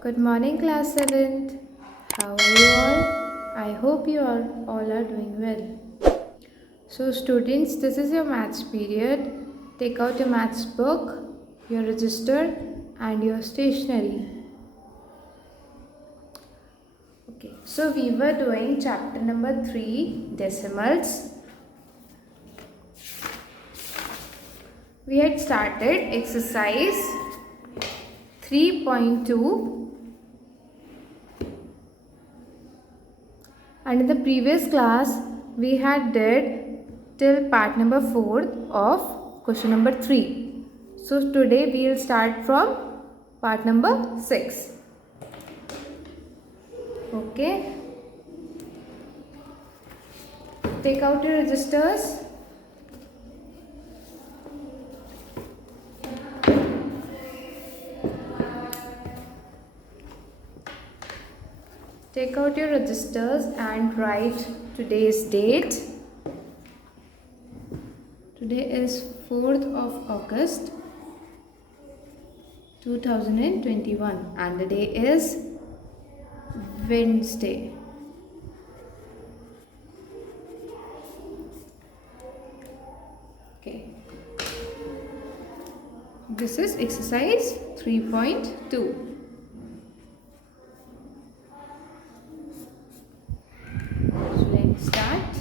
Good morning, class 7th. How are you all? I hope you all are doing well. So, students, this is your maths period. Take out your maths book, your register, and your stationery. Okay, so we were doing chapter number 3, decimals. We had started exercise 3.2. And in the previous class, we had did till part number 4 of question number 3. So today we will start from part number 6. Okay. Take out your registers. Take out your registers and write today's date. Today is 4th of August 2021 and the day is Wednesday. Okay. This is exercise 3.2. Start.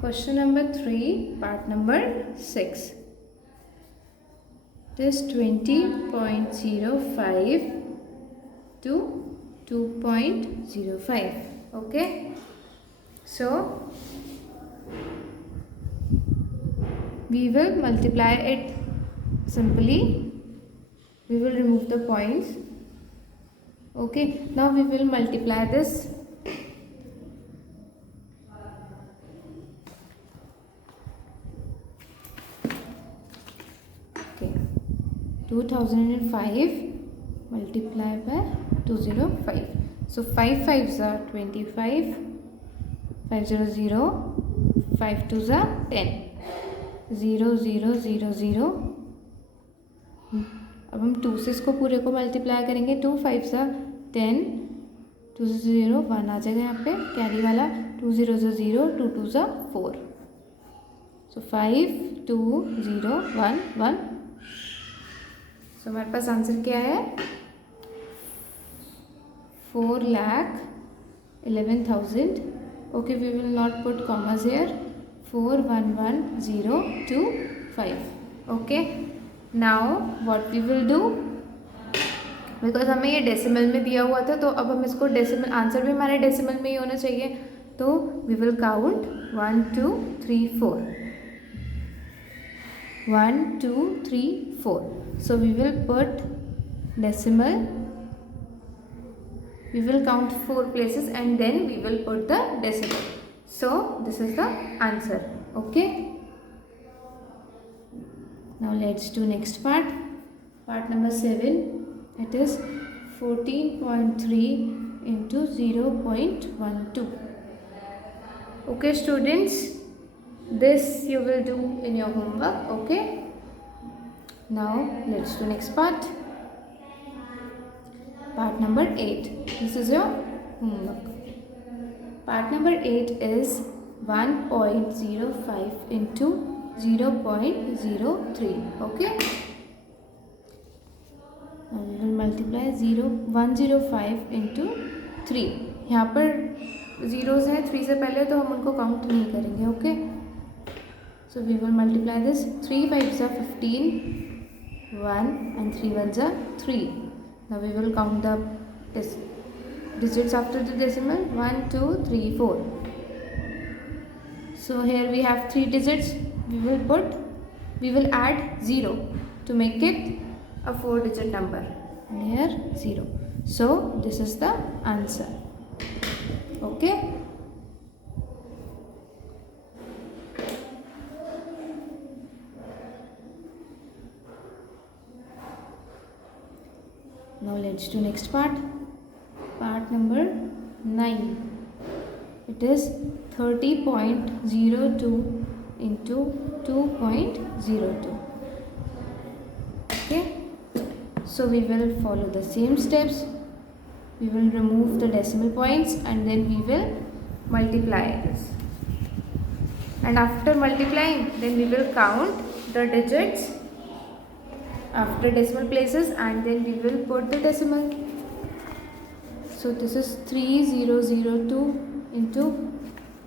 Question number 3, part number 6. It is 20.05 to 2.05. Okay. So, we will multiply it simply. We will remove the points. Okay. Now, we will multiply this. 2005 multiplied by 205. So 5 5s are 25, 5 0 0, 5 2s are 10, 0 0 0 0. अब हम 2 से इसको पूरे को multiply करेंगे. 2 5s are 10, 2 0 1 आ जाएगा यहाँ पे कैरी वाला. 2 0 0, 2 2s are 4. So 5 2 0 1 1. तो हमारे पास आंसर क्या है? 4,11,000. Okay, we will not put commas here. 411,025. Okay. Now what we will do? Because हमें ये डेसिमल में दिया हुआ था तो अब हम इसको डेसिमल आंसर भी हमारे डेसिमल में ही होना चाहिए. तो we will count 1 2 3 4. 1 2 3 4. So we will put decimal. We will count 4 places and then we will put the decimal. So this is the answer. Okay. Now let's do next part. Part number 7. It is 14.3 into 0.12. Okay, students. This you will do in your homework. Okay. Now let's do next part. Part number 8. This is your homework. Part number 8 is 1.05 into 0.03. Okay. Now we will multiply 105 into 3. यहाँ पर zeros हैं 3 से पहले तो हम उनको count नहीं करेंगे. Okay. So we will multiply this. 3 5s are 15. 1 and 3 1s are 3. Now we will count the digits after the decimal. 1 2 3 4. So here we have 3 digits. We will add 0 to make it a 4-digit number. And here 0. So this is the answer. Okay. Now let's do next part. Part number 9. It is 30.02 into 2.02. Okay. So we will follow the same steps. We will remove the decimal points and then we will multiply this. And after multiplying, then we will count the digits after decimal places and then we will put the decimal. So this is 3002 into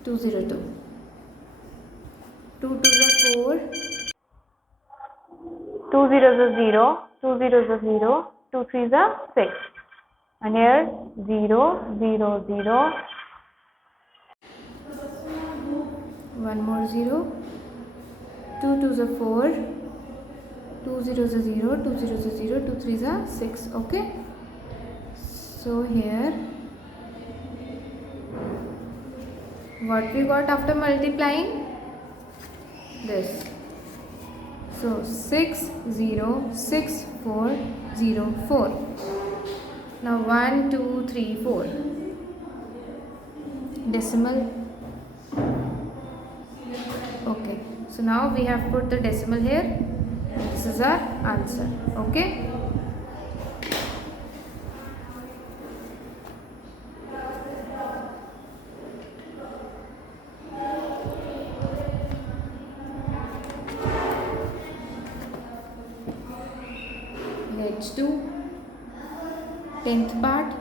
202. 2 to the 4. 2 zeros are 0, 2 zeros are 0, 2 threes are 6. And here 0, 0, 0. One more 0. 2 twos are 4. 2 zeros are 0, 2 zeros are 0, 2 threes are 6. Okay. So here what we got after multiplying? This. So 6 0 6 4 0 4. Now 1 2 3 4. Decimal. Okay. So now we have put the decimal here. This is our answer. Okay. Let's do 10th part.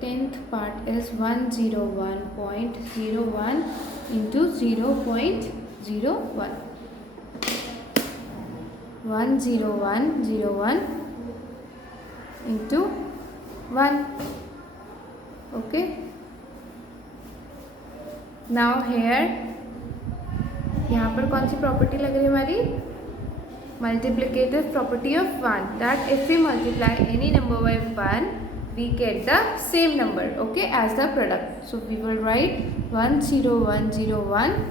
10th part is 101.01 into 0.01. 10101 into 1. Okay. Now here यहाँ पर कौन सी property लग रही है हमारी? Multiplicative property of 1, that if we multiply any number by 1 we get the same number, okay, as the product. So we will write 10101.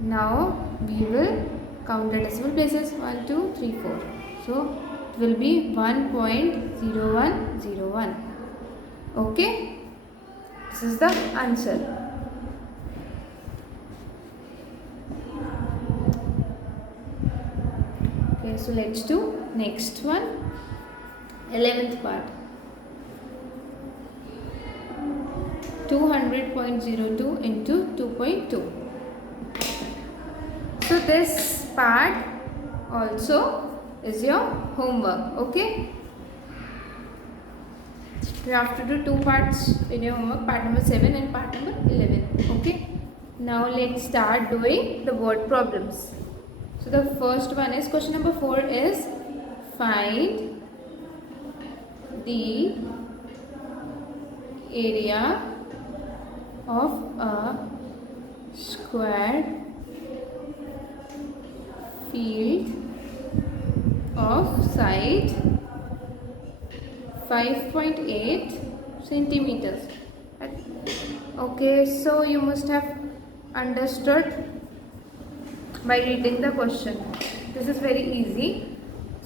Now we will count the decimal places 1 2 3 4. So it will be 1.0101. okay, this is the answer. Okay, so let's do next one, 11th part. 200.02 into 2.2. So this part also is your homework. Okay, you have to do 2 parts in your homework, part number 7 and part number 11. Okay, now let's start doing the word problems. So the first one is question number 4 is find the area of a square field of side 5.8 centimeters. Okay, so you must have understood by reading the question. This is very easy.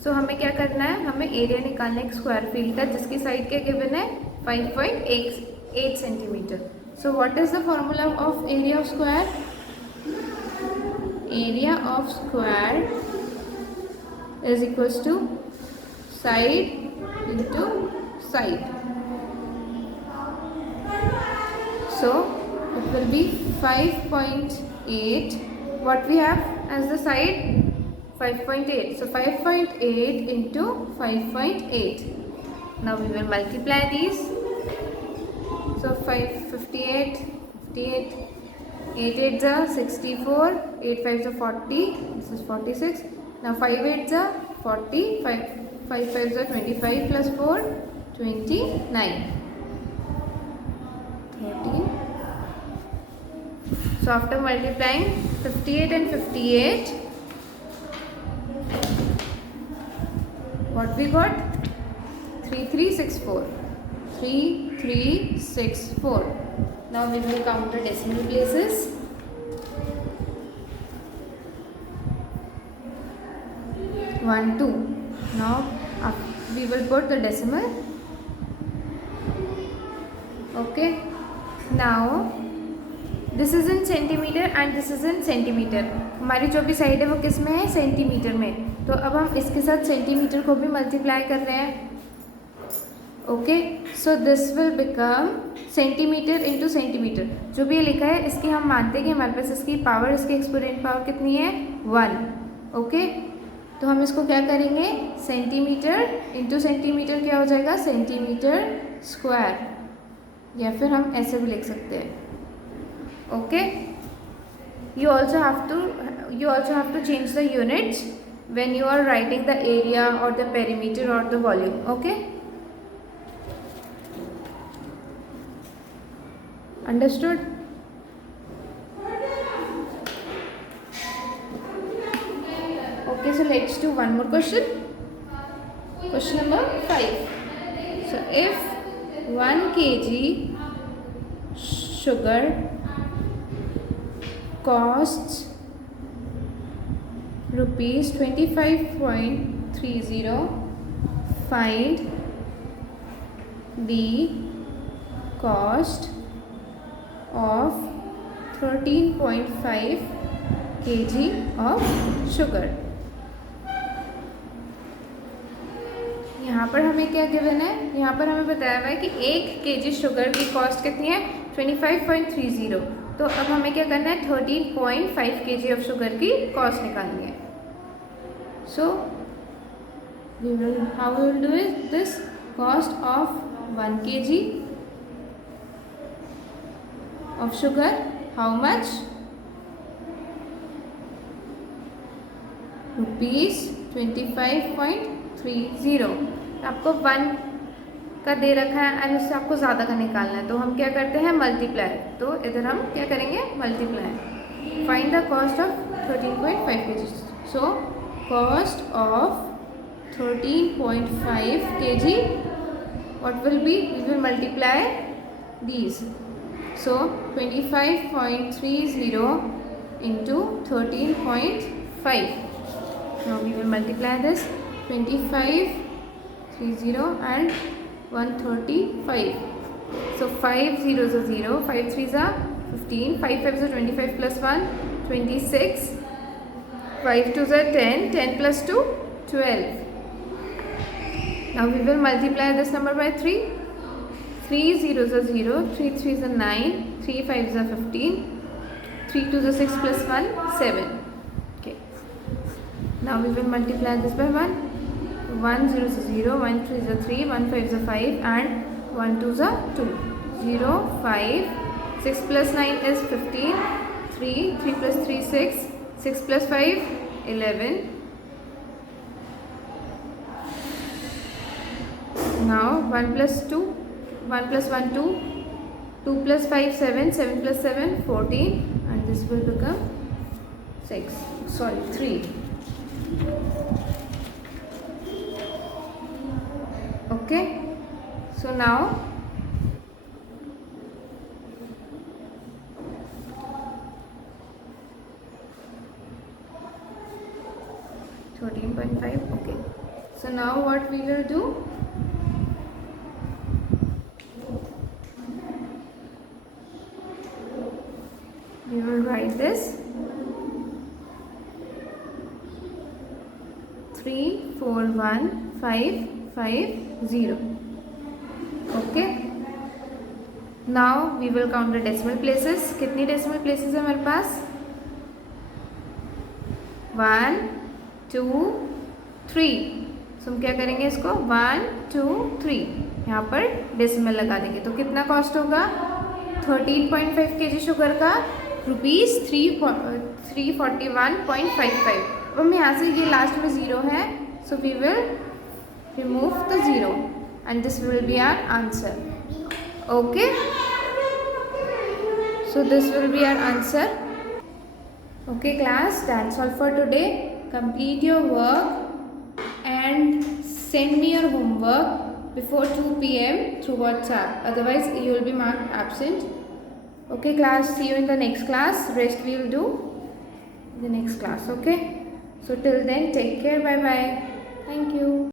So हमें क्या करना है? हमें area निकालना है square field का जिसकी side क्या गिवन है? 5.8 centimetre. So what is the formula of area of square? Area of square is equals to side into side. So it will be 5.8. What we have as the side? 5.8. So 5.8 into 5.8. Now we will multiply these. So 558, 58, 8 8s are 64, 8 5s are 40. This is 46. Now 5 8s are 40, 5 5s are 25 plus 4, 29. 13. So after multiplying 58 and 58, what we got? 3364. 3364. Now we will count the decimal places. 1 2. Now we will put the decimal. Okay. Now this is in centimetre and this is in centimetre. हमारी जो भी side है वो किस में है? Centimetre में. तो अब हम इसके साथ सेंटीमीटर को भी मल्टीप्लाई कर रहे हैं. Okay, so this will become centimetre into centimetre. जो भी ये लिखा है इसकी हम मानते हैं कि हमारे पास इसकी पावर, इसकी एक्सपोनेंट पावर कितनी है 1. ओके, तो हम इसको क्या करेंगे, सेंटीमीटर इंटू सेंटीमीटर क्या हो जाएगा, सेंटीमीटर स्क्वायर, या फिर हम ऐसे भी लिख सकते हैं. Okay, you also have to change the units when you are writing the area or the perimeter or the volume. Okay, understood? Okay, so let's do one more question. Question number 5. So if 1 kg sugar costs rupees 25.30, find the cost of 13.5 kg of sugar. यहाँ पर हमें क्या given है, यहाँ पर हमें बताया हुआ है कि 1 kg शुगर की कॉस्ट कितनी है 25.30. तो अब हमें क्या करना है, 13.5 kg ऑफ शुगर की कॉस्ट निकालनी है. So how we will do this, cost of 1 kg of sugar, how much, rupees 25.30. आपको 1 का दे रखा है एंड उससे आपको ज़्यादा का निकालना है, तो हम क्या करते हैं, मल्टीप्लाई. तो इधर हम क्या करेंगे, multiply. Find the cost of 13.5 kg. So cost of 13.5 kg, what will be, we will multiply these. So 25.30 into 13.5. Now we will multiply this, 25.30 and 135. So 5 zeros are 0, 5 threes are 15, 5 fives are 25 plus 1, 26, 5 twos are 10, 10 plus 2, 12. Now we will multiply this number by 3. 3 zeros are 0, 3 threes are 9, 3 fives are 15, 3 twos are 6 plus 1, 7. Okay. Now we will multiply this by 1. 1 zeros are 0, 1 threes are 3, 1 fives are 5 and 1 twos are 2. 0, 5, 6 plus 9 is 15, 3, 3 plus 3 6, 6 plus 5 11. Now 1 plus 2, 1 plus 1 2, 2 plus 5 7, 7 plus 7 14, and this will become 3. Okay, so now okay, so now what we will do, we will write this 341,550. Okay, now we will count the decimal places. कितनी decimal places है हमारे पास, 1 2 3. तो हम क्या करेंगे, इसको 1 2 3 यहाँ पर डेसिमल लगा देंगे. तो कितना कॉस्ट होगा 13.5 kg शुगर का, रुपीज़ 341.55. अब हम यहाँ से, ये लास्ट में 0 है, so we will remove the 0 and this will be our answer. Okay, so this will be our answer. Okay class, that's all for today. Complete your work and send me your homework before 2 p.m. through WhatsApp. Otherwise you will be marked absent. Okay class, see you in the next class. Rest we will do in the next class. Okay, so till then take care, bye bye, thank you.